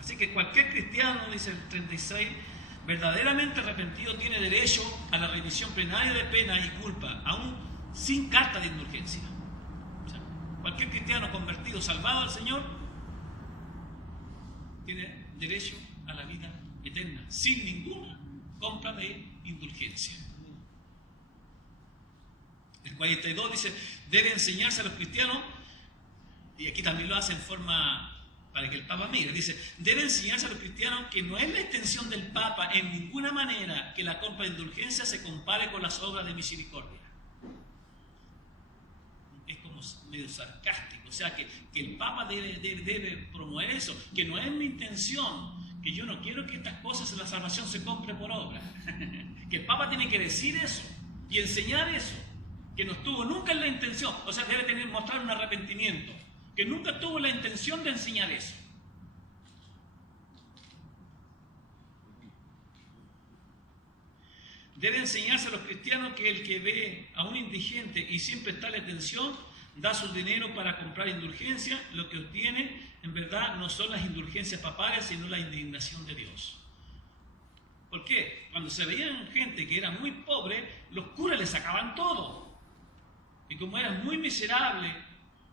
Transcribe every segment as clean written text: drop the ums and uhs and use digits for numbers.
Así que cualquier cristiano, dice el 36, verdaderamente arrepentido tiene derecho a la remisión plenaria de pena y culpa, aún sin carta de indulgencia. O sea, cualquier cristiano convertido, salvado al Señor, tiene derecho a la vida eterna, sin ninguna compra de indulgencia. El 42 dice, debe enseñarse a los cristianos, y aquí también lo hace en forma para que el Papa mire, dice, debe enseñarse a los cristianos que no es la extensión del Papa en ninguna manera que la compra de indulgencia se compare con las obras de misericordia. Es como medio sarcástico, o sea que el Papa debe promover eso, que no es mi intención, que yo no quiero que estas cosas en la salvación se compre por obra. Que el Papa tiene que decir eso y enseñar eso, que no estuvo nunca en la intención, o sea, debe mostrar un arrepentimiento, que nunca tuvo la intención de enseñar eso. Debe enseñarse a los cristianos que el que ve a un indigente y sin prestarle atención, da su dinero para comprar indulgencia, lo que obtiene en verdad no son las indulgencias papales, sino la indignación de Dios. ¿Por qué? Cuando se veían gente que era muy pobre, los curas les sacaban todo. Y como eran muy miserables,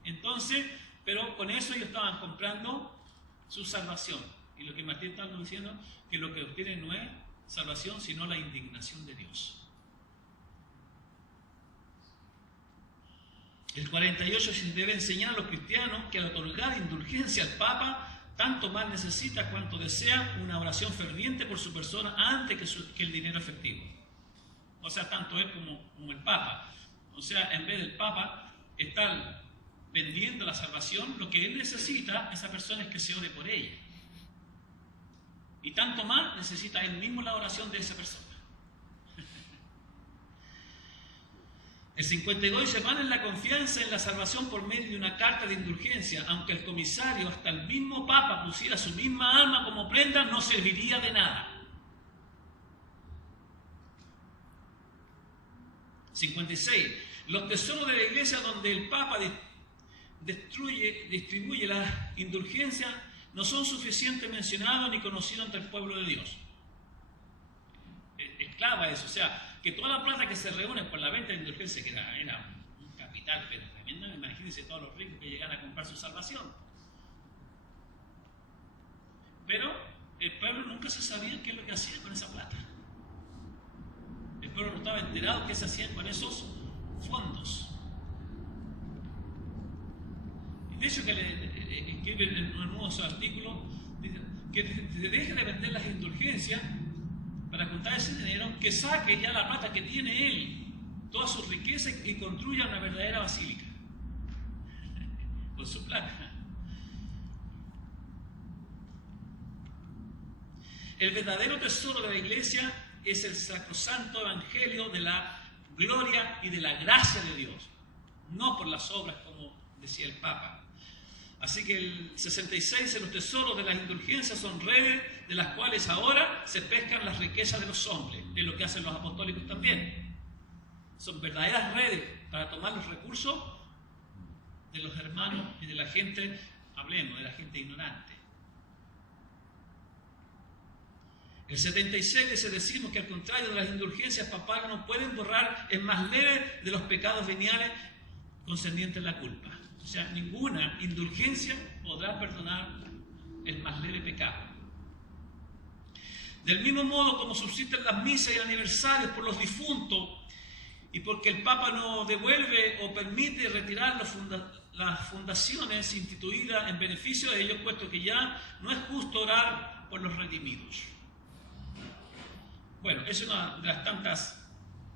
entonces, pero con eso ellos estaban comprando su salvación. Y lo que Martín está diciendo, que lo que obtienen no es salvación, sino la indignación de Dios. El 48 se debe enseñar a los cristianos que al otorgar indulgencia al Papa, tanto más necesita cuanto desea una oración ferviente por su persona antes que el dinero efectivo. O sea, tanto él como el Papa. O sea, en vez del Papa estar vendiendo la salvación, lo que él necesita, esa persona, es que se ore por ella. Y tanto más necesita él mismo la oración de esa persona. El 52 dice, van en la confianza en la salvación por medio de una carta de indulgencia, aunque el comisario, hasta el mismo Papa, pusiera su misma alma como prenda, no serviría de nada. 56. Los tesoros de la iglesia donde el Papa distribuye la indulgencia no son suficientemente mencionados ni conocidos ante el pueblo de Dios. Es clave eso, o sea, que toda la plata que se reúne por la venta de indulgencia, que era un capital, pero tremendo, imagínense todos los ricos que llegan a comprar su salvación. Pero el pueblo nunca se sabía qué es lo que hacía con esa plata. El pueblo no estaba enterado qué se hacían con esos fondos. Y de hecho que escribe en un nuevo artículo, dice que se deje de vender las indulgencias para juntar ese dinero, que saque ya la plata que tiene él, toda su riqueza, y construya una verdadera basílica con su plata. El verdadero tesoro de la iglesia es el sacrosanto evangelio de la gloria y de la gracia de Dios, no por las obras, como decía el Papa. Así que el 66 en los tesoros de las indulgencias son redes de las cuales ahora se pescan las riquezas de los hombres, de lo que hacen los apostólicos también. Son verdaderas redes para tomar los recursos de los hermanos y de la gente, hablemos de la gente ignorante. El 76 dice, decimos que al contrario de las indulgencias papales no pueden borrar el más leve de los pecados veniales concernientes a la culpa. O sea, ninguna indulgencia podrá perdonar el más leve pecado. Del mismo modo como subsisten las misas y aniversarios por los difuntos y porque el Papa no devuelve o permite retirar las fundaciones instituidas en beneficio de ellos, puesto que ya no es justo orar por los redimidos. Bueno, es una de las tantas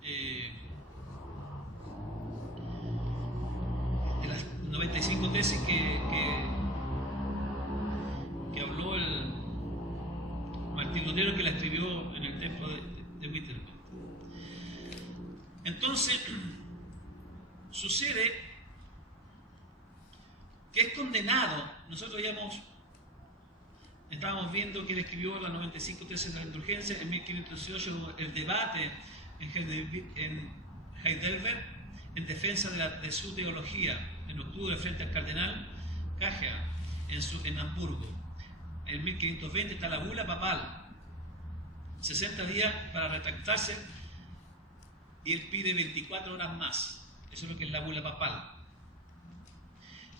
de las 95 tesis que habló el Martín Lutero, que la escribió en el templo de Wittenberg. Entonces, sucede que es condenado. Nosotros ya estábamos viendo que él escribió las 95 tesis de la indulgencia. En 1518 el debate en Heidelberg en defensa de su teología, en octubre frente al cardenal Caja en Hamburgo. en 1520 está la bula papal, 60 días para retractarse, y él pide 24 horas más. Eso es lo que es la bula papal.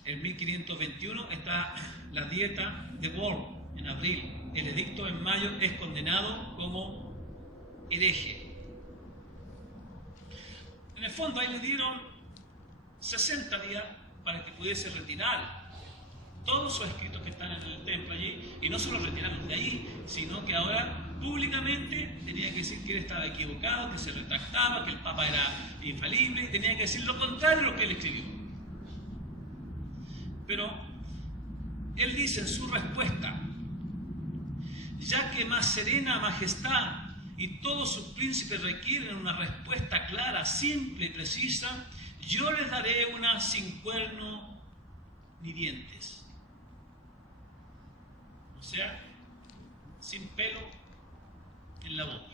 En 1521 está la dieta de Worms en abril. El edicto en mayo es condenado como hereje. En el fondo ahí le dieron 60 días para que pudiese retirar todos sus escritos que están en el templo allí, y no solo retirarlos de ahí, sino que ahora públicamente tenía que decir que él estaba equivocado, que se retractaba, que el Papa era infalible, y tenía que decir lo contrario a lo que él escribió. Pero él dice en su respuesta: ya que más serena majestad y todos sus príncipes requieren una respuesta clara, simple y precisa, yo les daré una sin cuerno ni dientes. O sea, sin pelo en la boca.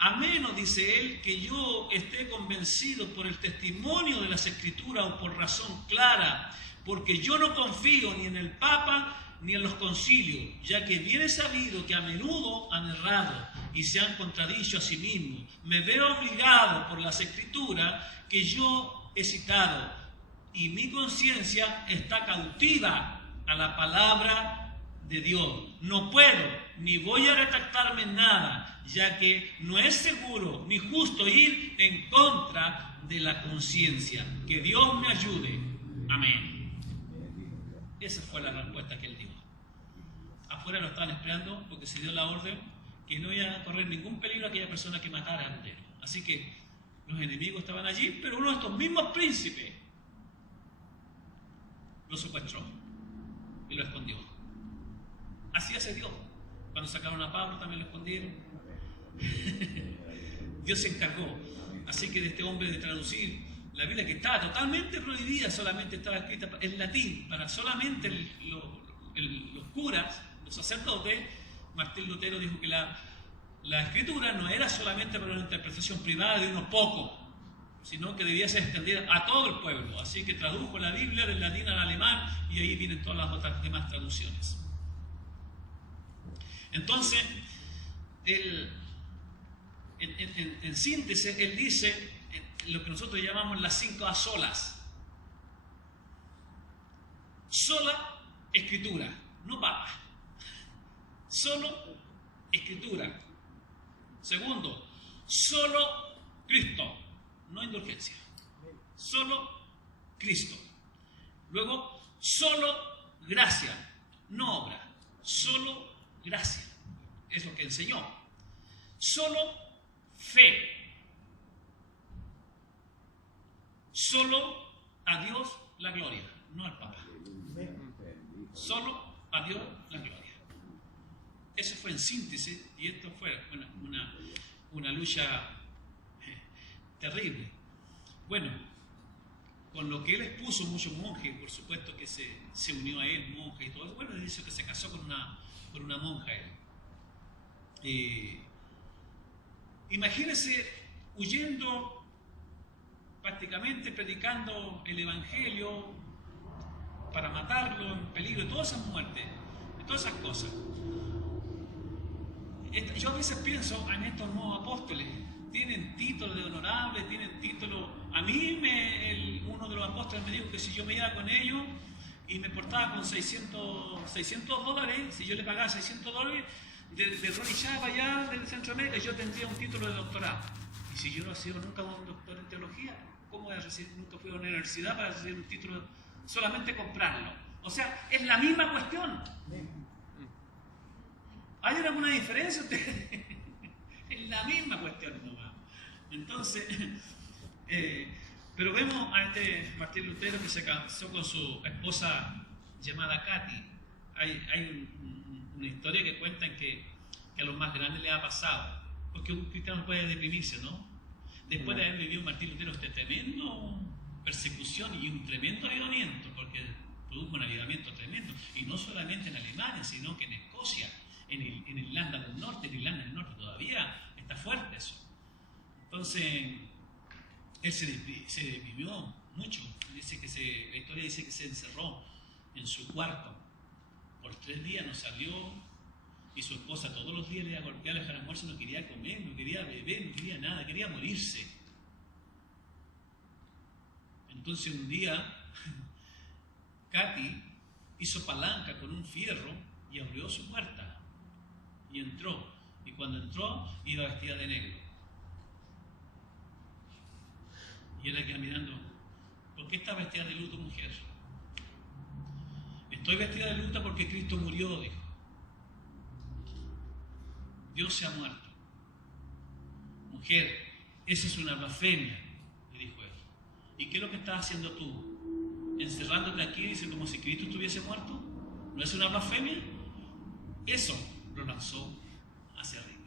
A menos, dice él, que yo esté convencido por el testimonio de las Escrituras o por razón clara, porque yo no confío ni en el Papa ni en los concilios, ya que bien es sabido que a menudo han errado y se han contradicho a sí mismos. Me veo obligado por las Escrituras que yo he citado, y mi conciencia está cautiva a la palabra de Dios. No puedo ni voy a retractarme en nada, ya que no es seguro ni justo ir en contra de la conciencia. Que Dios me ayude. Amén. Esa fue la respuesta que él dio. Afuera lo estaban esperando porque se dio la orden que no iba a correr ningún peligro a aquella persona que matara a Lutero. Así que los enemigos estaban allí, pero uno de estos mismos príncipes lo secuestró y lo escondió. Así hace Dios. Cuando sacaron a Pablo también lo escondieron. Dios se encargó. Así que de este hombre de traducir la Biblia, que estaba totalmente prohibida, solamente estaba escrita en latín, para solamente los curas, los sacerdotes. Martín Lutero dijo que la escritura no era solamente para una interpretación privada de unos pocos, sino que debía ser extendida a todo el pueblo. Así que tradujo la Biblia del latín al alemán, y ahí vienen todas las otras demás traducciones. Entonces, en síntesis, él dice lo que nosotros llamamos las 5 a solas. Sola escritura, no papa. Solo escritura. Segundo, solo Cristo, no indulgencia. Solo Cristo. Luego, solo gracia, no obra. Solo gracia. Es lo que enseñó. Solo fe. Solo a Dios la gloria, no al Papa. Solo a Dios la gloria. Eso fue en síntesis, y esto fue una lucha terrible. Bueno, con lo que él expuso, muchos monjes, por supuesto que se unió a él, monjes y todo eso. Bueno, dice que se casó con una monja él. Imagínense huyendo, prácticamente predicando el Evangelio para matarlo, en peligro de todas esas muertes, de todas esas cosas. Yo a veces pienso en estos nuevos apóstoles. Tienen título de honorable, tienen título. A mí uno de los apóstoles me dijo que si yo me iba con ellos y me portaba con $600, si yo le pagaba $600 de Ronnie Chapa allá del Centroamérica, yo tendría un título de doctorado. Y si yo no he sido nunca un doctor en teología, ¿cómo voy a recibir? Nunca fui a una universidad para recibir un título, solamente comprarlo. O sea, es la misma cuestión. ¿Hay alguna diferencia ustedes? Es la misma cuestión nomás. Entonces, pero vemos a este Martín Lutero que se casó con su esposa llamada Katy. Hay una historia que cuentan que a los más grandes les ha pasado, porque un cristiano puede deprimirse, ¿no? Después de haber vivido Martín Lutero este tremendo persecución y un tremendo avivamiento, porque produjo un avivamiento tremendo, y no solamente en Alemania, sino que en Escocia, en Irlanda del Norte. En Irlanda del Norte todavía está fuerte eso. Entonces, él se deprimió mucho. La historia dice que se encerró en su cuarto Por 3 días no salió y su esposa todos los días le iba a golpear el almuerzo, no quería comer, no quería beber, no quería nada, quería morirse. Entonces un día Katy hizo palanca con un fierro y abrió su puerta y entró. Y cuando entró iba vestida de negro. Y él le queda mirando, ¿por qué está vestida de luto, mujer? Estoy vestida de luto porque Cristo murió, dijo. Dios se ha muerto. Mujer, esa es una blasfemia, le dijo él. ¿Y qué es lo que estás haciendo tú? Encerrándote aquí, dice, como si Cristo estuviese muerto. ¿No es una blasfemia? Eso lo lanzó hacia arriba.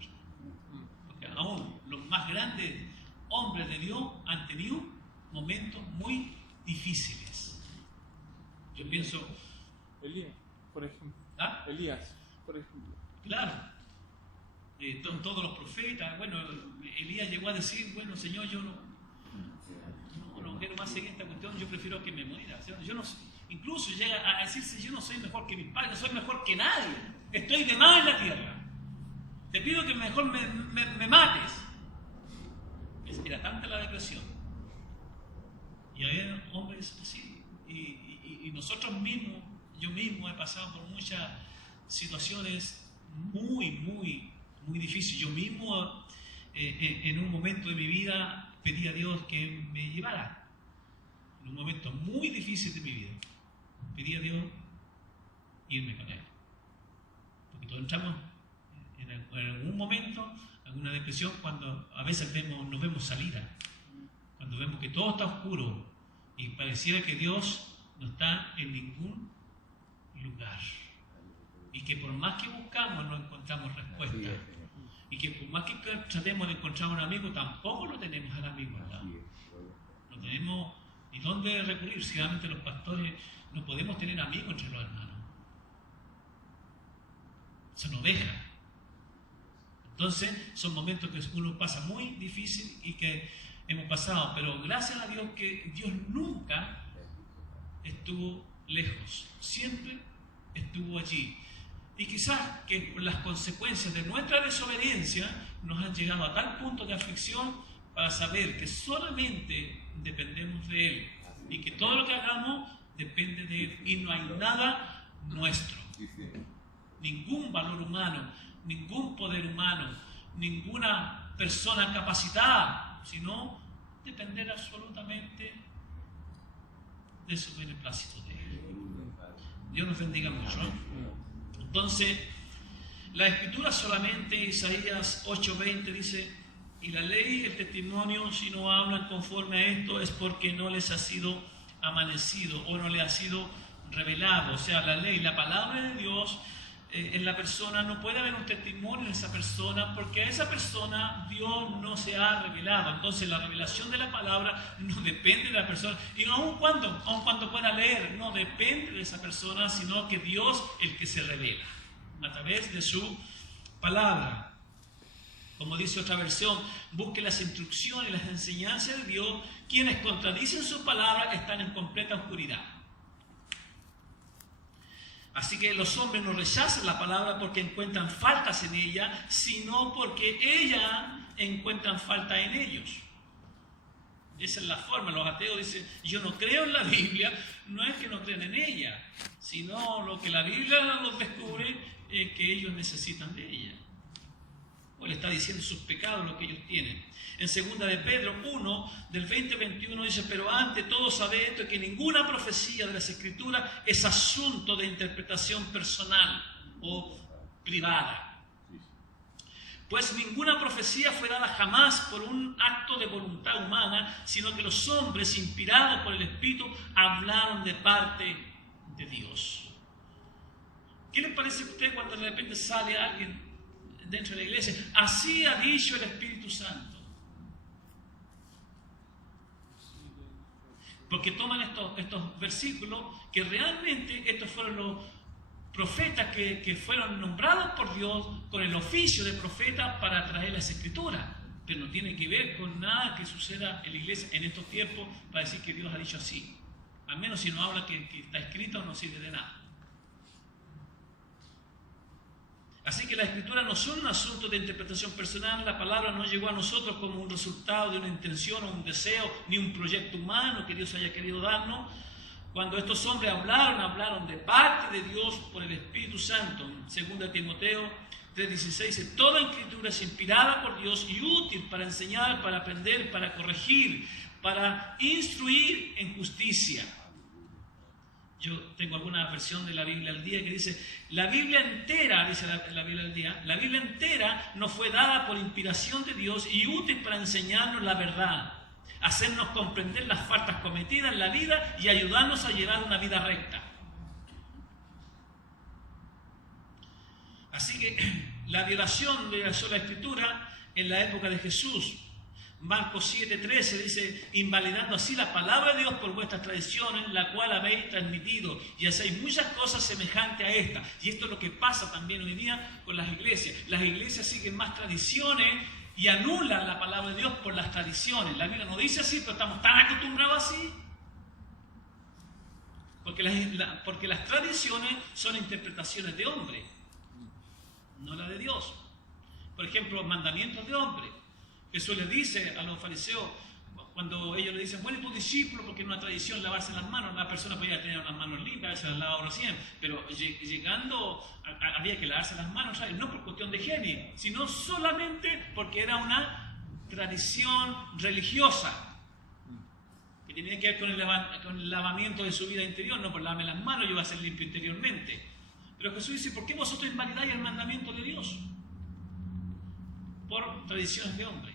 Porque aún los más grandes hombres de Dios han tenido momentos muy difíciles. Yo pienso... Elías, por ejemplo. ¿Ah? Elías, por ejemplo. Claro. Todos los profetas, bueno, Elías llegó a decir, bueno, Señor, yo no quiero más seguir esta cuestión, yo prefiero que me muera. Yo no, incluso llega a decirse, yo no soy mejor que mis padres, no soy mejor que nadie, estoy de más en la tierra. Te pido que mejor me mates. Era tanta la depresión. Y había hombres así. Y nosotros mismos, yo mismo he pasado por muchas situaciones muy difíciles. Yo mismo en un momento de mi vida pedí a Dios que me llevara. En un momento muy difícil de mi vida, pedí a Dios irme con Él. Porque todos entramos en algún momento, alguna depresión, cuando a veces nos vemos salida, cuando vemos que todo está oscuro y pareciera que Dios no está en ningún lugar. Y que por más que buscamos no encontramos respuesta. Y que por más que tratemos de encontrar un amigo, tampoco lo tenemos al amigo al lado. No tenemos ni dónde recurrir. Si realmente los pastores no podemos tener amigos entre los hermanos. Se nos deja. Entonces son momentos que uno pasa muy difícil y que hemos pasado. Pero gracias a Dios que Dios nunca estuvo lejos. Siempre estuvo allí. Y quizás que por las consecuencias de nuestra desobediencia nos han llegado a tal punto de aflicción para saber que solamente dependemos de Él y que todo lo que hagamos depende de Él y no hay nada nuestro, ningún valor humano, ningún poder humano, ninguna persona capacitada, sino depender absolutamente de su beneplácito de Él. Dios nos bendiga mucho, ¿no? Entonces, la Escritura solamente, Isaías 8:20 dice, y la ley y el testimonio, si no hablan conforme a esto, es porque no les ha sido amanecido o no les ha sido revelado. O sea, la ley, la palabra de Dios en la persona, no puede haber un testimonio en esa persona porque a esa persona Dios no se ha revelado. Entonces la revelación de la palabra no depende de la persona, y aun cuando pueda leer, no depende de esa persona, sino que Dios el que se revela a través de su palabra. Como dice otra versión, busque las instrucciones y las enseñanzas de Dios. Quienes contradicen su palabra están en completa oscuridad. Así que los hombres no rechazan la palabra porque encuentran faltas en ella, sino porque ella encuentran falta en ellos. Esa es la forma. Los ateos dicen, yo no creo en la Biblia, no es que no crean en ella, sino lo que la Biblia los descubre es que ellos necesitan de ella. O le está diciendo sus pecados, lo que ellos tienen. En 2 de Pedro 1, del 20-21 dice, pero ante todo sabe esto, que ninguna profecía de las Escrituras es asunto de interpretación personal o privada. Pues ninguna profecía fue dada jamás por un acto de voluntad humana, sino que los hombres, inspirados por el Espíritu, hablaron de parte de Dios. ¿Qué les parece a usted cuando de repente sale alguien dentro de la iglesia? Así ha dicho el Espíritu Santo. Porque toman estos versículos que realmente estos fueron los profetas que fueron nombrados por Dios con el oficio de profeta para traer las Escrituras. Pero no tiene que ver con nada que suceda en la iglesia en estos tiempos para decir que Dios ha dicho así. Al menos si no habla que está escrito no sirve de nada. Así que las escrituras no son un asunto de interpretación personal, la palabra no llegó a nosotros como un resultado de una intención o un deseo, ni un proyecto humano que Dios haya querido darnos. Cuando estos hombres hablaron de parte de Dios por el Espíritu Santo. 2 Timoteo 3:16 dice, toda escritura es inspirada por Dios y útil para enseñar, para aprender, para corregir, para instruir en justicia. Yo tengo alguna versión de la Biblia al día que dice, la Biblia entera, dice la Biblia al día, la Biblia entera nos fue dada por inspiración de Dios y útil para enseñarnos la verdad, hacernos comprender las faltas cometidas en la vida y ayudarnos a llevar una vida recta. Así que la violación de la sola escritura en la época de Jesús, Marcos 7:13 dice, invalidando así la palabra de Dios por vuestras tradiciones, la cual habéis transmitido, y hacéis muchas cosas semejantes a esta. Y esto es lo que pasa también hoy día con las iglesias. Las iglesias siguen más tradiciones y anulan la palabra de Dios por las tradiciones. La Biblia no dice así, pero estamos tan acostumbrados así. Porque las tradiciones son interpretaciones de hombre, no la de Dios. Por ejemplo, mandamientos de hombre. Jesús les dice a los fariseos, cuando ellos le dicen, bueno, y tus discípulos, porque en una tradición lavarse las manos, la persona podía tener las manos limpias, se las lavaba recién, pero llegando, había que lavarse las manos, ¿sabes? No por cuestión de higiene, sino solamente porque era una tradición religiosa, que tenía que ver con el lavamiento de su vida interior, no por lavarme las manos, yo voy a ser limpio interiormente. Pero Jesús dice, ¿por qué vosotros invalidáis el mandamiento de Dios? Por tradiciones de hombre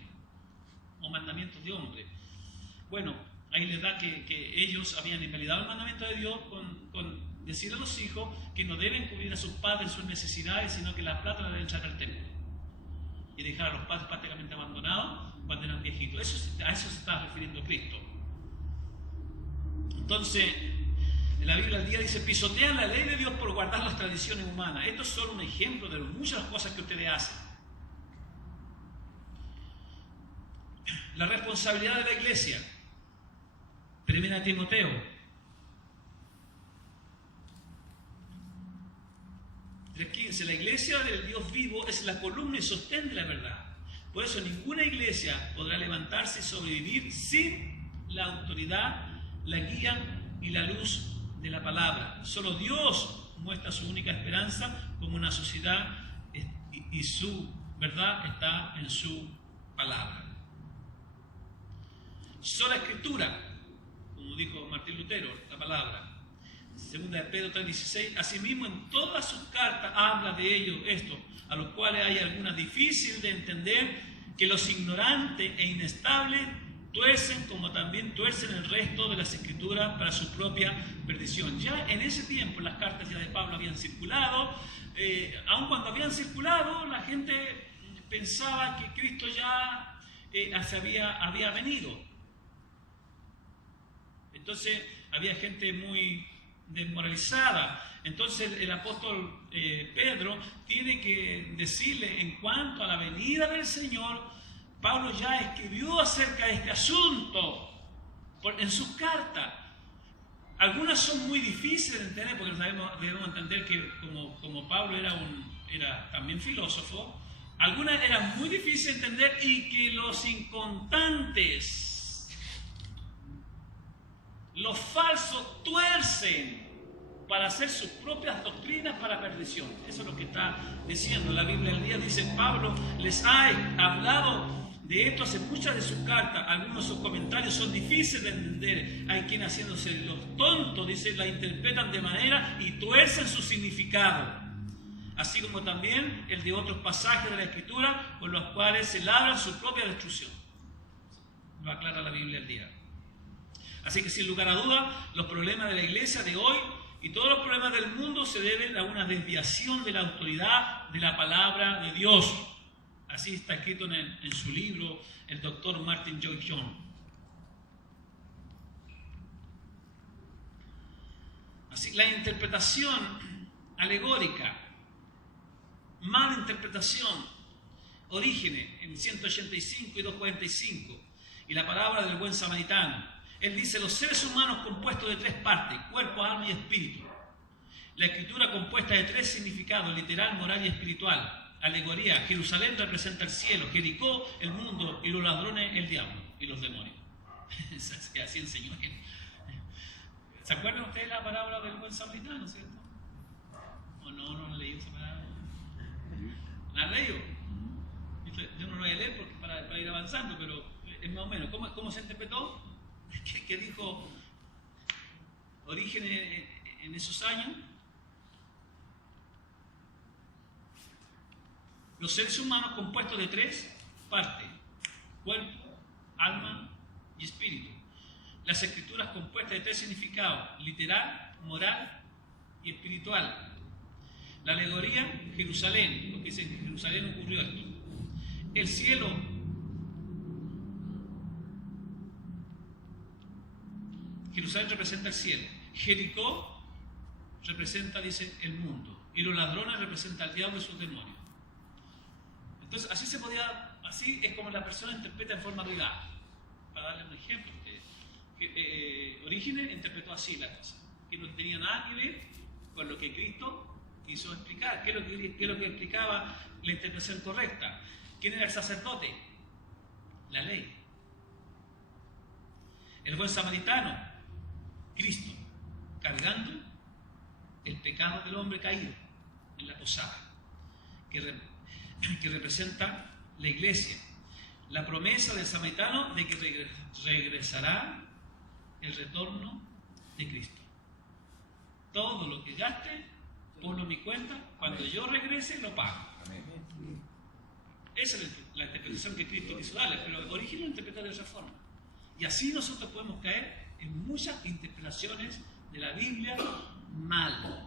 o mandamientos de hombre. Bueno, ahí les da que ellos habían invalidado el mandamiento de Dios con decir a los hijos que no deben cubrir a sus padres sus necesidades, sino que la plata la deben echar al templo y dejar a los padres prácticamente abandonados cuando eran viejitos. A eso se está refiriendo Cristo. Entonces, la Biblia al día dice, pisotean la ley de Dios por guardar las tradiciones humanas. Esto es solo un ejemplo de muchas cosas que ustedes hacen. La responsabilidad de la iglesia. 1 Timoteo. La iglesia del Dios vivo es la columna y sostén de la verdad. Por eso ninguna iglesia podrá levantarse y sobrevivir sin la autoridad, la guía y la luz de la palabra. Solo Dios muestra su única esperanza como una sociedad y su verdad está en su palabra. Sola escritura, como dijo Martín Lutero, la palabra. 2 Pedro 3:16, asimismo en todas sus cartas habla de ello, esto, a los cuales hay algunas difíciles de entender, que los ignorantes e inestables tuercen como también tuercen el resto de las escrituras para su propia perdición. Ya en ese tiempo las cartas ya de Pablo habían circulado, aun cuando habían circulado la gente pensaba que Cristo ya había venido. Entonces había gente muy desmoralizada. Entonces el apóstol Pedro tiene que decirle en cuanto a la venida del Señor, Pablo ya escribió acerca de este asunto en sus cartas. Algunas son muy difíciles de entender porque debemos entender que como Pablo era también filósofo, algunas eran muy difíciles de entender y que los inconstantes, los falsos tuercen para hacer sus propias doctrinas para perdición. Eso es lo que está diciendo la Biblia al día. Dice Pablo, les ha hablado de esto hace muchas de sus cartas. Algunos de sus comentarios son difíciles de entender. Hay quienes haciéndose los tontos, dice, la interpretan de manera y tuercen su significado. Así como también el de otros pasajes de la Escritura por los cuales se labran su propia destrucción. Lo aclara la Biblia al día. Así que sin lugar a dudas, los problemas de la iglesia de hoy y todos los problemas del mundo se deben a una desviación de la autoridad de la palabra de Dios. Así está escrito en su libro el doctor Martin Lloyd-Jones. Así, la interpretación alegórica, mala interpretación, Orígenes en 185 y 245, y la palabra del buen samaritano. Él dice, los seres humanos compuestos de tres partes, cuerpo, alma y espíritu. La escritura compuesta de tres significados, literal, moral y espiritual. Alegoría: Jerusalén representa el cielo, Jericó el mundo y los ladrones el diablo y los demonios. Así enseñó él. ¿Se acuerdan ustedes de la parábola del buen samaritano, cierto? ¿O no han leído esa parábola? ¿La han leído? Yo no lo voy a leer porque para ir avanzando, pero es más o menos. ¿Cómo se interpretó? ¿Qué dijo Orígenes en esos años? Los seres humanos compuestos de tres partes: cuerpo, alma y espíritu. Las escrituras compuestas de tres significados: literal, moral y espiritual. La alegoría: Jerusalén, porque dice que en Jerusalén ocurrió esto. El cielo, Jerusalén representa el cielo. Jericó representa, dice, el mundo. Y los ladrones representan al diablo y sus demonios. Entonces, así es como la persona interpreta en forma privada. Para darle un ejemplo, Orígenes interpretó así la cosa, que no tenía nada que ver con lo que Cristo quiso explicar. ¿Qué es lo que explicaba la interpretación correcta? ¿Quién era el sacerdote? La ley. El buen samaritano, Cristo, cargando el pecado del hombre caído en la posada, que representa la iglesia. La promesa del samaritano de que regresará el retorno de Cristo. Todo lo que gaste, ponlo en mi cuenta, cuando yo regrese lo pago. Esa es la interpretación que Cristo quiso darle, pero Orígenes lo interpreta de otra forma. Y así nosotros podemos caer en muchas interpretaciones de la Biblia mal.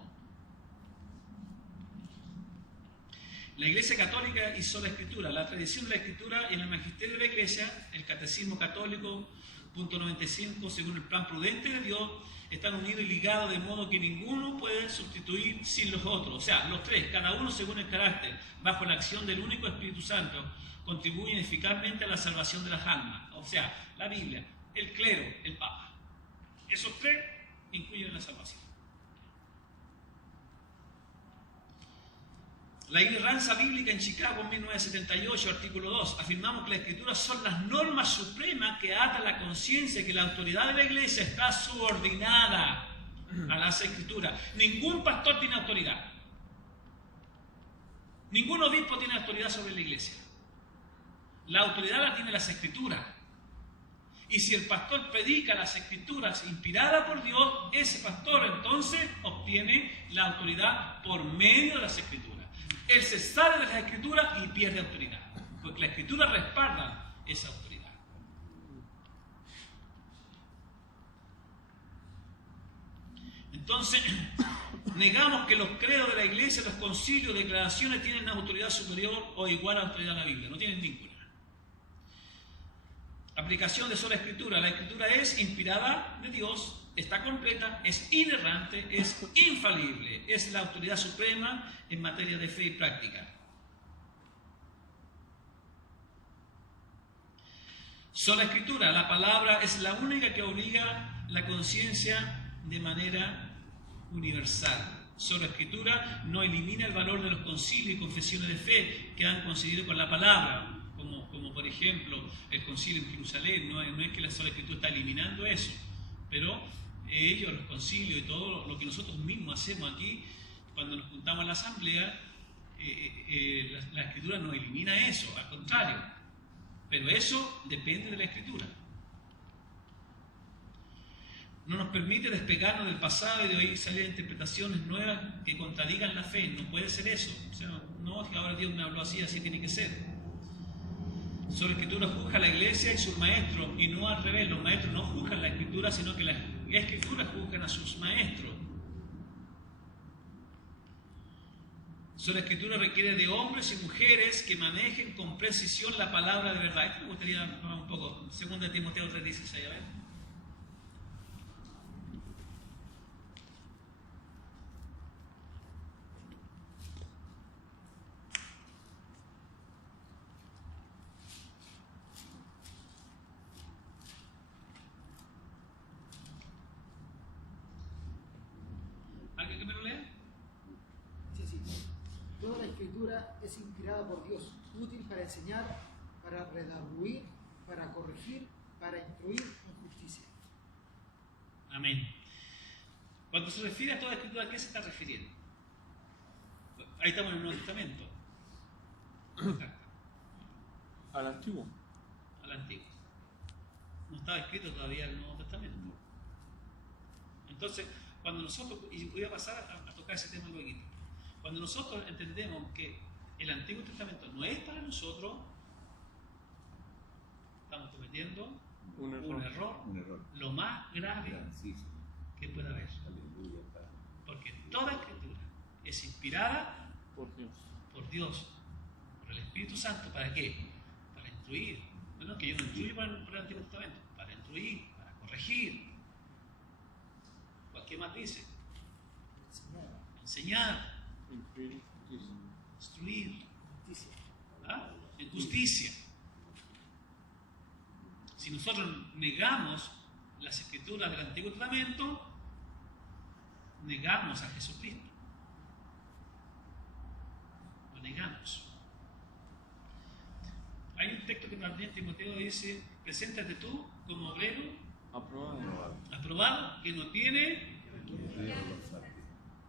La Iglesia Católica hizo la Escritura, la tradición de la Escritura y en el magisterio de la Iglesia, el Catecismo Católico, punto 95, según el plan prudente de Dios, están unidos y ligados de modo que ninguno puede sustituir sin los otros. O sea, los tres, cada uno según el carácter, bajo la acción del único Espíritu Santo, contribuyen eficazmente a la salvación de las almas. O sea, la Biblia, el clero, el Papa. Esos tres incluyen la salvación. La Iglesia Bíblica en Chicago en 1978, artículo 2, afirmamos que las Escrituras son las normas supremas que atan la conciencia, que la autoridad de la Iglesia está subordinada a las Escrituras. Ningún pastor tiene autoridad. Ningún obispo tiene autoridad sobre la Iglesia. La autoridad la tiene las Escrituras. Y si el pastor predica las Escrituras inspiradas por Dios, ese pastor entonces obtiene la autoridad por medio de las Escrituras. Él se sale de las Escrituras y pierde autoridad, porque las Escrituras respaldan esa autoridad. Entonces, negamos que los credos de la Iglesia, los concilios, declaraciones tienen una autoridad superior o igual a la autoridad de la Biblia. No tienen ninguna. Aplicación de sola Escritura. La Escritura es inspirada de Dios, está completa, es inerrante, es infalible, es la autoridad suprema en materia de fe y práctica. Sola Escritura, la palabra es la única que obliga la conciencia de manera universal. Sola Escritura no elimina el valor de los concilios y confesiones de fe que han concedido con la palabra, como por ejemplo el concilio en Jerusalén. No es que la sola Escritura está eliminando eso, pero ellos, los concilios y todo lo que nosotros mismos hacemos aquí, cuando nos juntamos en la asamblea, la Escritura no elimina eso, al contrario. Pero eso depende de la Escritura. No nos permite despegarnos del pasado y de oír salir interpretaciones nuevas que contradigan la fe. No puede ser eso. O sea, no es que ahora Dios me habló así, así tiene que ser. Sobre la Escritura juzga la Iglesia y sus maestros, y no al revés. Los maestros no juzgan la Escritura, sino que las Escrituras juzgan a sus maestros. Sobre la Escritura requiere de hombres y mujeres que manejen con precisión la palabra de verdad. Esto me gustaría un poco. 2 Timoteo 3:16, a ver. ¿Alguien que me lo lea? Toda la escritura es inspirada por Dios, útil para enseñar, para redarguir, para corregir, para instruir en justicia. Amén. Cuando se refiere a toda escritura, ¿a qué se está refiriendo? Ahí estamos en el Nuevo Testamento. Al Antiguo. Al Antiguo. No estaba escrito todavía el Nuevo Testamento. Entonces, cuando nosotros, y voy a pasar a tocar ese tema luego, cuando nosotros entendemos que el Antiguo Testamento no es para nosotros, estamos cometiendo un error lo más grave que pueda haber. Porque toda escritura es inspirada por Dios, por el Espíritu Santo. ¿Para qué? Para instruir. No, que yo no instruyo por el Antiguo Testamento, para instruir, para corregir. ¿Qué más dice? Enseñar, instruir, en justicia. Si nosotros negamos las escrituras del Antiguo Testamento, negamos a Jesucristo. Lo negamos. Hay un texto que también Timoteo dice: preséntate tú como obrero aprobado, que no tiene,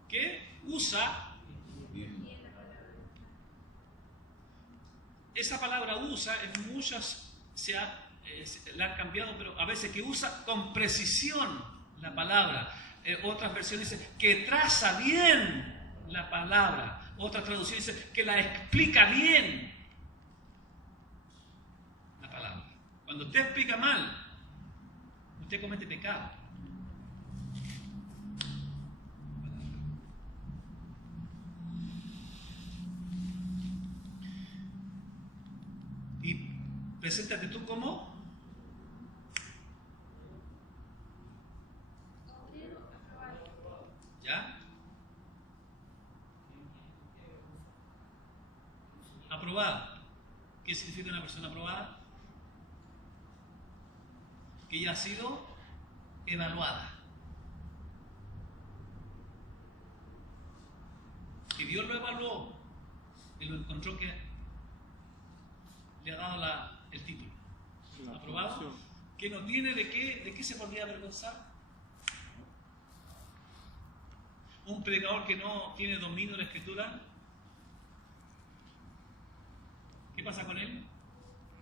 que usa. Esa palabra usa en muchas la han cambiado, pero a veces que usa con precisión la palabra. Otras versiones dicen que traza bien la palabra. Otras traducciones dicen que la explica bien la palabra. Cuando usted explica mal, usted comete pecado. Y preséntate tú como ¿ya? Aprobada. ¿Qué significa una persona aprobada? Que ya ha sido evaluada. Que Dios lo evaluó y lo encontró que le ha dado el título. Aprobado. Que no tiene de qué se podría avergonzar. Un predicador que no tiene dominio de la Escritura, ¿qué pasa con él?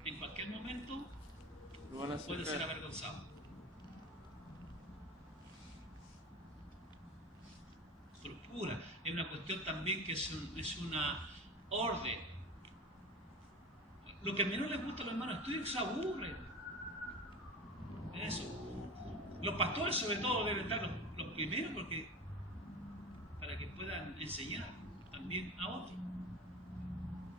En cualquier momento puede ser avergonzado. Procura. Es una cuestión también que es una orden. Lo que menos les gusta a los hermanos estudios se aburren. Eso. Los pastores sobre todo deben estar los primeros para que puedan enseñar también a otros.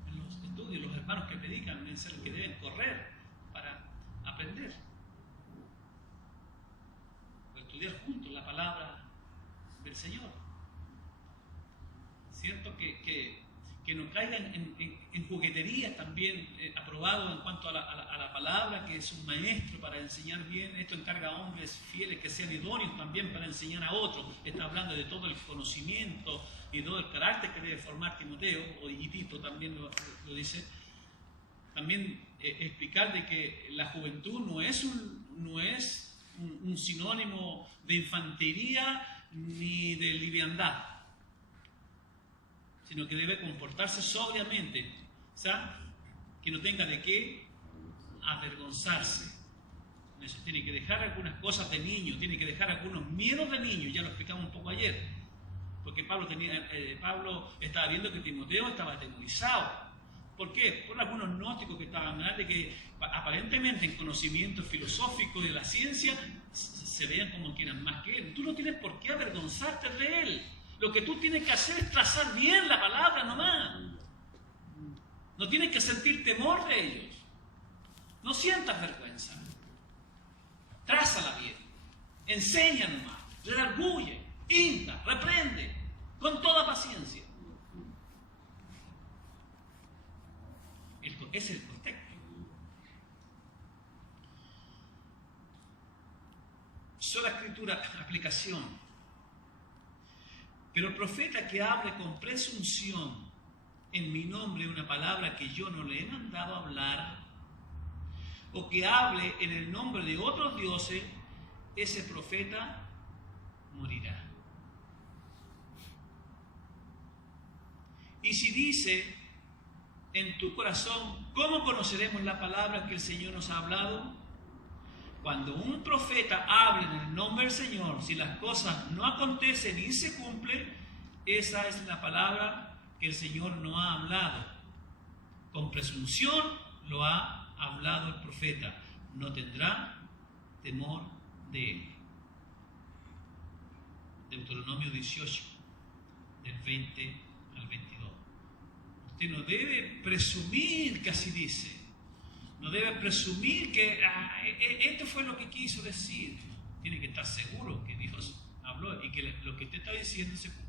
En los estudios, los hermanos que predican deben ser los que deben correr para aprender. O estudiar juntos la palabra del Señor. Cierto que no caigan en jugueterías también, aprobado en cuanto a la palabra, que es un maestro para enseñar bien. Esto encarga a hombres fieles que sean idóneos también para enseñar a otros. Está hablando de todo el conocimiento y todo el carácter que debe formar Timoteo, y Tito también lo dice. También explicar de que la juventud no es un sinónimo de infantería ni de liviandad, sino que debe comportarse sobriamente, ¿sabes? Que no tenga de qué avergonzarse. Eso tiene que dejar algunas cosas de niño, tiene que dejar algunos miedos de niño, ya lo explicamos un poco ayer, porque Pablo estaba viendo que Timoteo estaba atemorizado. ¿Por qué? Por algunos gnósticos que estaban de que aparentemente en conocimiento filosófico de la ciencia se veían como que eran más que él. Tú no tienes por qué avergonzarte de él. Lo que tú tienes que hacer es trazar bien la palabra nomás. No tienes que sentir temor de ellos. No sientas vergüenza. Trázala bien. Enseña nomás. Redarguye, insta, reprende, con toda paciencia. Es el contexto. Sola escritura, aplicación. Pero el profeta que hable con presunción en mi nombre una palabra que yo no le he mandado a hablar, o que hable en el nombre de otros dioses, ese profeta morirá. Y si dice en tu corazón, ¿cómo conoceremos la palabra que el Señor nos ha hablado? Cuando un profeta hable en el nombre del Señor, si las cosas no acontecen y se cumplen, esa es la palabra que el Señor no ha hablado. Con presunción lo ha hablado el profeta. No tendrá temor de él. Deuteronomio 18, del 20 al 22. Usted no debe presumir que así dice. No debe presumir que esto fue lo que quiso decir. Tiene que estar seguro que Dios habló y que lo que usted está diciendo se cumple.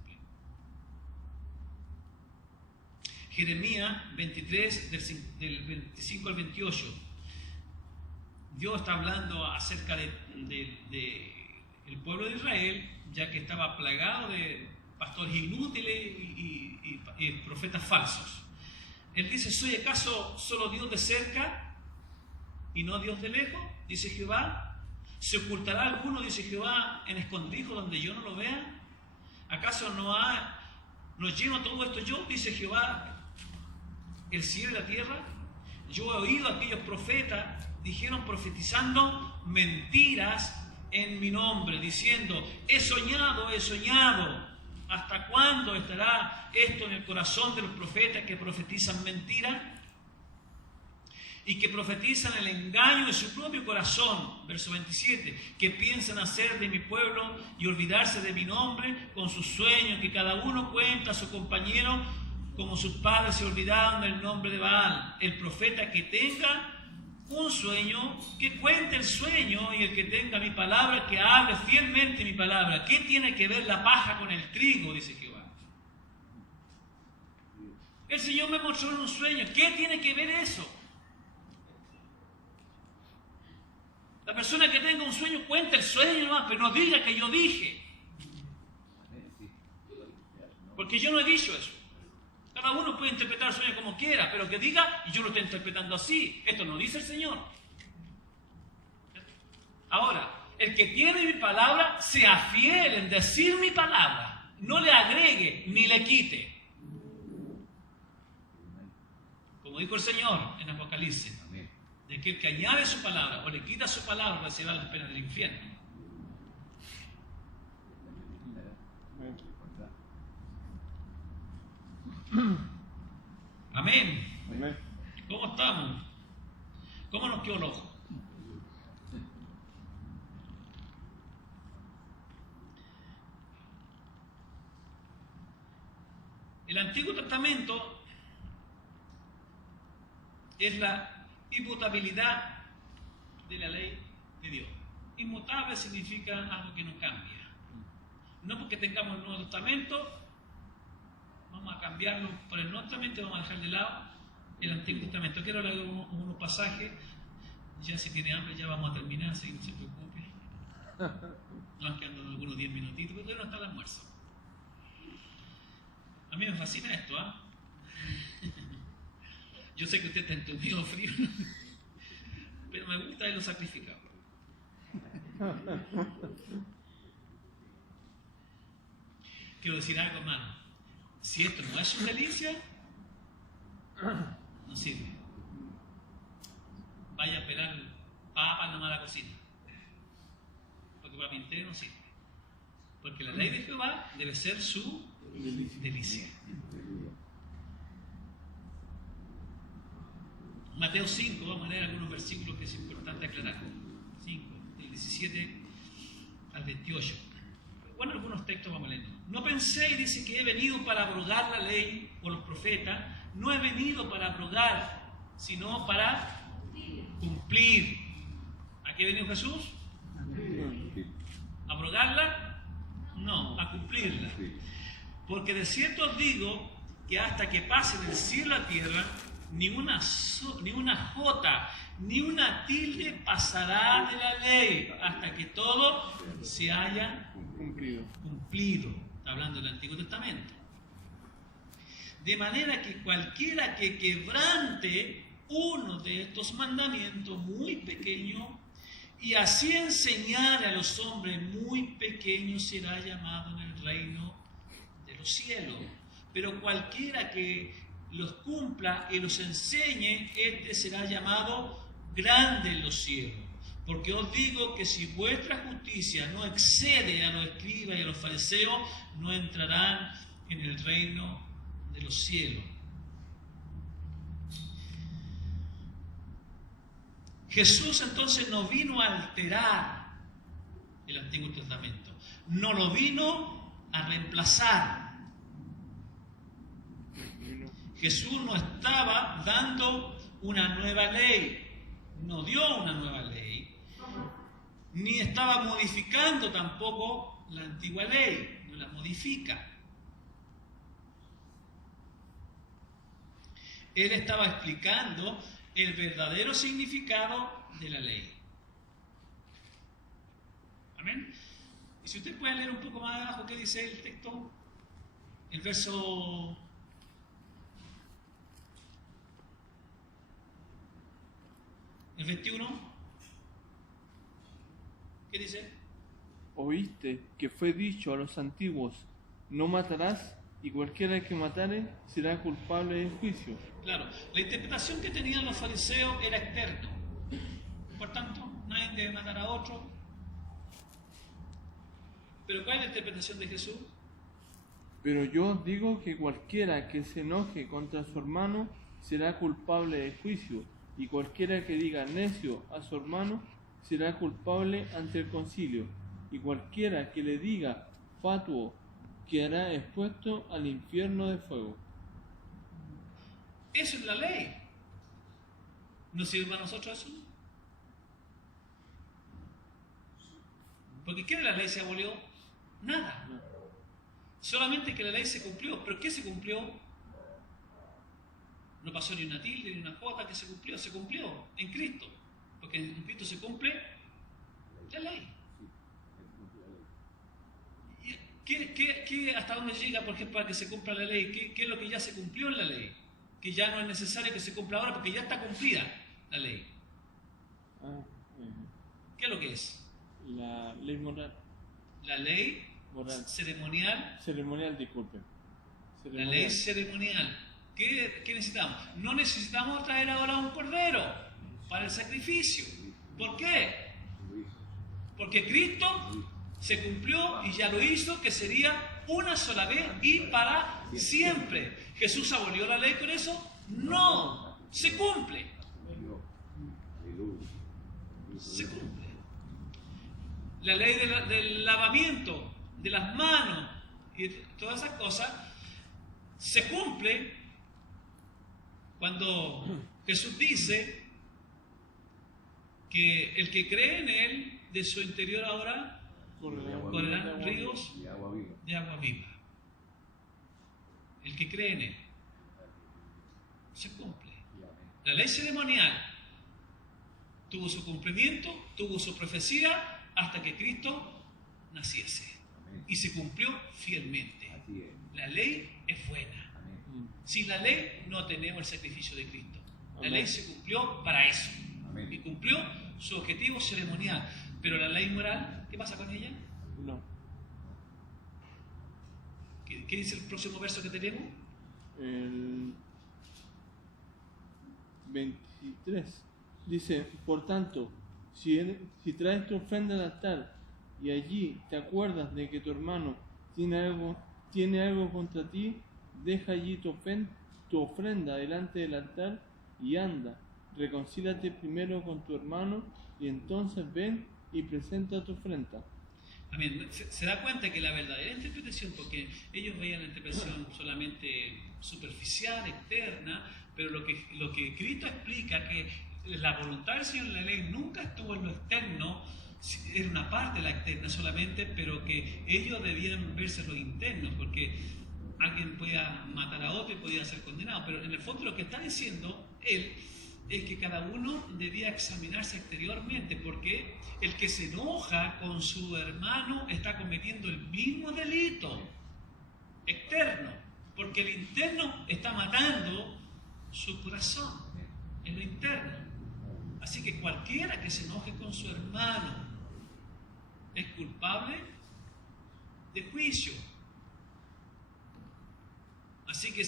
Jeremías 23, del 25 al 28. Dios está hablando acerca del pueblo de Israel, ya que estaba plagado de pastores inútiles y profetas falsos. Él dice, ¿soy acaso solo Dios de cerca y no Dios de lejos? Dice Jehová. ¿Se ocultará alguno, dice Jehová, en escondrijo donde yo no lo vea? ¿Acaso no lleno todo esto yo, dice Jehová, el cielo y la tierra? Yo he oído a aquellos profetas, dijeron profetizando mentiras en mi nombre, diciendo, he soñado. ¿Hasta cuándo estará esto en el corazón de los profetas que profetizan mentiras? Y que profetizan el engaño de su propio corazón, verso 27, que piensan hacer de mi pueblo y olvidarse de mi nombre con sus sueños, que cada uno cuenta a su compañero como sus padres se olvidaron del nombre de Baal. El profeta que tenga un sueño, que cuente el sueño, y el que tenga mi palabra, que hable fielmente mi palabra. ¿Qué tiene que ver la paja con el trigo? Dice Jehová. El Señor me mostró en un sueño. ¿Qué tiene que ver eso? La persona que tenga un sueño cuenta el sueño nomás, pero no diga que yo dije. Porque yo no he dicho eso. Cada uno puede interpretar el sueño como quiera, pero que diga, y yo lo estoy interpretando así. Esto no dice el Señor. Ahora, el que tiene mi palabra, sea fiel en decir mi palabra. No le agregue ni le quite. Como dijo el Señor en Apocalipsis, de que el que añade su palabra o le quita su palabra recibirá las penas del infierno. Amén. Amén. ¿Cómo estamos? ¿Cómo nos quedó el ojo? El Antiguo Testamento es la inmutabilidad de la ley de Dios. Inmutable significa algo que no cambia. No porque tengamos el Nuevo Testamento vamos a cambiarlo por el Nuevo Testamento, vamos a dejar de lado el Antiguo Testamento. Quiero leer unos pasajes. Ya si tiene hambre ya vamos a terminar, así que no se preocupe. Nos quedan algunos 10 minutitos, porque no está el almuerzo. A mí me fascina esto, ¿ah? Yo sé que usted está entumido frío, pero me gusta verlo sacrificado. Quiero decir algo, hermano. Si esto no es una delicia, no sirve. Vaya a pelar papas nomás a la cocina. Porque para mi entero no sirve. Porque la ley de Jehová debe ser su delicia. Mateo 5, vamos a leer algunos versículos que es importante aclarar. 5, del 17 al 28. Bueno, algunos textos vamos a leer. No penséis, dice, que he venido para abrogar la ley o los profetas. No he venido para abrogar, sino para cumplir. ¿A qué venido Jesús? ¿A abrogarla? No, a cumplirla. Porque de cierto os digo que hasta que pase del cielo a la tierra, ni una jota, ni una tilde pasará de la ley, hasta que todo se haya cumplido. Está hablando del Antiguo Testamento. De manera que cualquiera que quebrante uno de estos mandamientos muy pequeños y así enseñar a los hombres muy pequeños será llamado en el reino de los cielos. Pero cualquiera que los cumpla y los enseñe, este será llamado grande en los cielos. Porque os digo que si vuestra justicia no excede a los escribas y a los fariseos, no entrarán en el reino de los cielos. Jesús entonces no vino a alterar el Antiguo Testamento, no lo vino a reemplazar. Jesús no estaba dando una nueva ley, no dio una nueva ley, ni estaba modificando tampoco la antigua ley, no la modifica. Él estaba explicando el verdadero significado de la ley. Amén. Y si usted puede leer un poco más abajo, ¿qué dice el texto? El verso... el 21. ¿Qué dice? Oíste que fue dicho a los antiguos, no matarás, y cualquiera que matare será culpable de juicio. Claro, la interpretación que tenían los fariseos era externo. Por tanto, nadie debe matar a otro. Pero ¿cuál es la interpretación de Jesús? Pero yo os digo que cualquiera que se enoje contra su hermano será culpable de juicio, y cualquiera que diga necio a su hermano será culpable ante el concilio, y cualquiera que le diga fatuo quedará expuesto al infierno de fuego. Eso es la ley. ¿No sirve para nosotros eso? Porque ¿qué de la ley se abolió? Nada. Solamente que la ley se cumplió. ¿Pero qué se cumplió? No pasó ni una tilde ni una jota, que se cumplió. Se cumplió en Cristo. Porque en Cristo se cumple la ley. ¿Hasta dónde llega, por ejemplo, para que se cumpla la ley? ¿Qué es lo que ya se cumplió en la ley? Que ya no es necesario que se cumpla ahora porque ya está cumplida la ley. ¿Qué es lo que es? La ley moral. La ley Moral. ceremonial. Ceremonial, disculpe. La ley ceremonial. ¿Qué necesitamos? No necesitamos traer ahora un cordero para el sacrificio. ¿Por qué? Porque Cristo se cumplió y ya lo hizo, que sería una sola vez y para siempre. ¿Jesús abolió la ley con eso? No, se cumple. Se cumple. La ley del lavamiento de las manos y todas esas cosas se cumple cuando Jesús dice que el que cree en Él, de su interior ahora correrán ríos de agua viva. El que cree en Él. Se cumple. La ley ceremonial tuvo su cumplimiento, tuvo su profecía hasta que Cristo naciese. Y se cumplió fielmente. La ley es buena. Sin la ley no tenemos el sacrificio de Cristo. La ley se cumplió para eso. Y cumplió su objetivo ceremonial. Pero la ley moral, ¿qué pasa con ella? No. ¿Qué dice el próximo verso que tenemos? El 23 dice: por tanto, si traes tu ofrenda al altar y allí te acuerdas de que tu hermano tiene algo contra ti, deja allí tu ofrenda delante del altar y anda, reconcíliate primero con tu hermano y entonces ven y presenta tu ofrenda. Amén. Se da cuenta que la verdadera interpretación, porque ellos veían la interpretación solamente superficial, externa, pero lo que Cristo explica, que la voluntad del Señor en la ley nunca estuvo en lo externo, era una parte de la externa solamente, pero que ellos debían verse en lo interno, porque alguien podía matar a otro y podía ser condenado, pero en el fondo lo que está diciendo él es que cada uno debía examinarse exteriormente, porque el que se enoja con su hermano está cometiendo el mismo delito externo, Porque el interno está matando su corazón, en lo interno. Así que cualquiera que se enoje con su hermano es culpable de juicio. Así que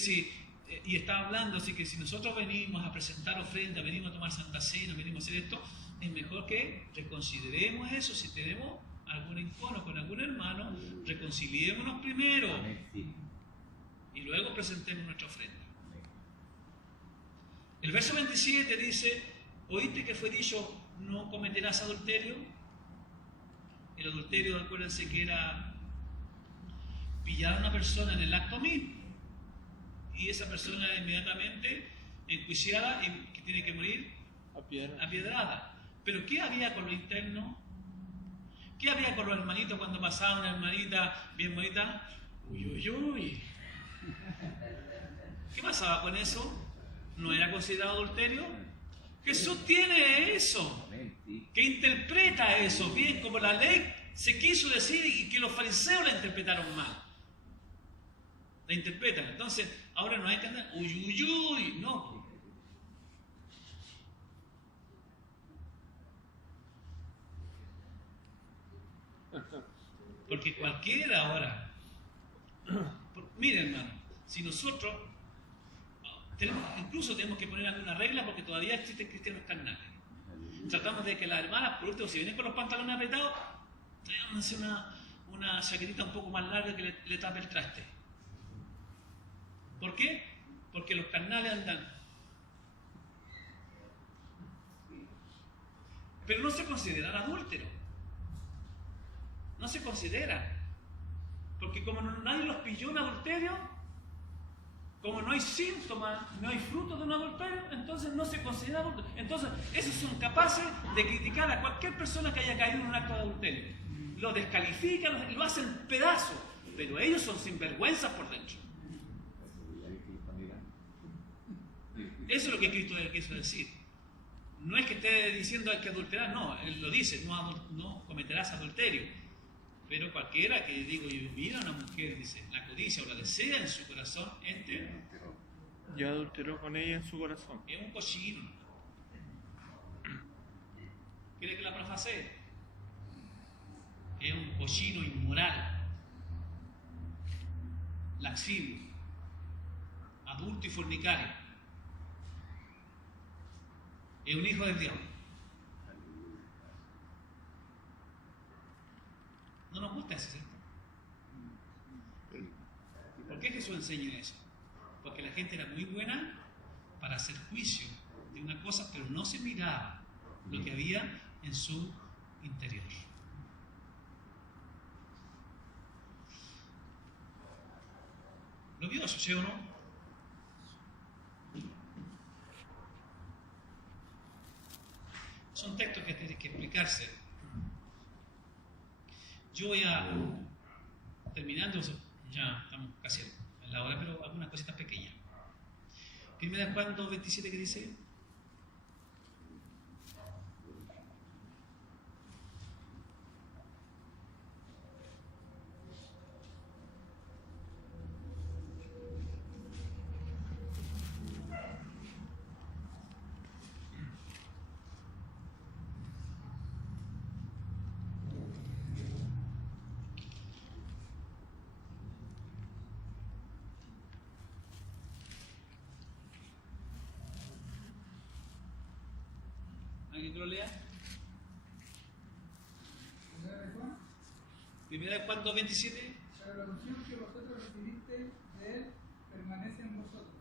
y está hablando, así que si nosotros venimos a presentar ofrenda, venimos a tomar Santa Cena, venimos a hacer esto, es mejor que reconsideremos eso. Si tenemos algún encono con algún hermano, reconciliémonos primero y luego presentemos nuestra ofrenda. El verso 27 dice: ¿oíste que fue dicho no cometerás adulterio? El adulterio, acuérdense que era pillar a una persona en el acto mismo, y esa persona era inmediatamente enjuiciada y que tiene que morir apiedrada. Pero ¿qué había con lo interno? ¿Qué había con los hermanitos cuando pasaba una hermanita bien bonita? Uy, uy, uy. ¿Qué pasaba con eso? ¿No era considerado adulterio? Jesús tiene eso, que interpreta eso, bien como la ley se quiso decir y que los fariseos la interpretaron mal. La interpretan. Entonces, ahora no hay que andar, uy, uy, uy, no. Porque cualquiera ahora, miren hermano, si nosotros incluso tenemos que poner alguna regla porque todavía existen cristianos carnales. Tratamos de que las hermanas, por último, si vienen con los pantalones apretados, tráiganse una chaquetita un poco más larga que le tape el traste. ¿Por qué? Porque los carnales andan. Pero no se consideran adúlteros. No se consideran. Porque como nadie los pilló en adulterio, como no hay síntomas, no hay fruto de un adulterio, entonces no se considera adulterio. Entonces, esos son capaces de criticar a cualquier persona que haya caído en un acto de adulterio. Lo descalifican, lo hacen pedazos, pero ellos son sinvergüenzas por dentro. Eso es lo que Cristo quiso decir. No es que esté diciendo hay que adulterar, no, Él lo dice, no cometerás adulterio. Pero cualquiera que digo, y mira a una mujer, dice, la codicia o la desea en su corazón, ya adulteró con ella en su corazón. Es un cochino. ¿Quiere que la profase? Es un cochino inmoral, laxivo, adulto y fornicario. Es un hijo del diablo. No nos gusta ese sector. ¿Por qué Jesús enseña eso? Porque la gente era muy buena para hacer juicio de una cosa, pero no se miraba lo que había en su interior. ¿Lo vio eso, sí o no? Son textos que tienen que explicarse. Yo voy a, terminando, ya estamos casi en la hora, pero algunas cositas pequeñas. Primera Juan 2:27, ¿qué dice? ¿Alguien que lo lea? Primera de Juan 2:27. La oración que vosotros recibisteis de Él permanece en vosotros,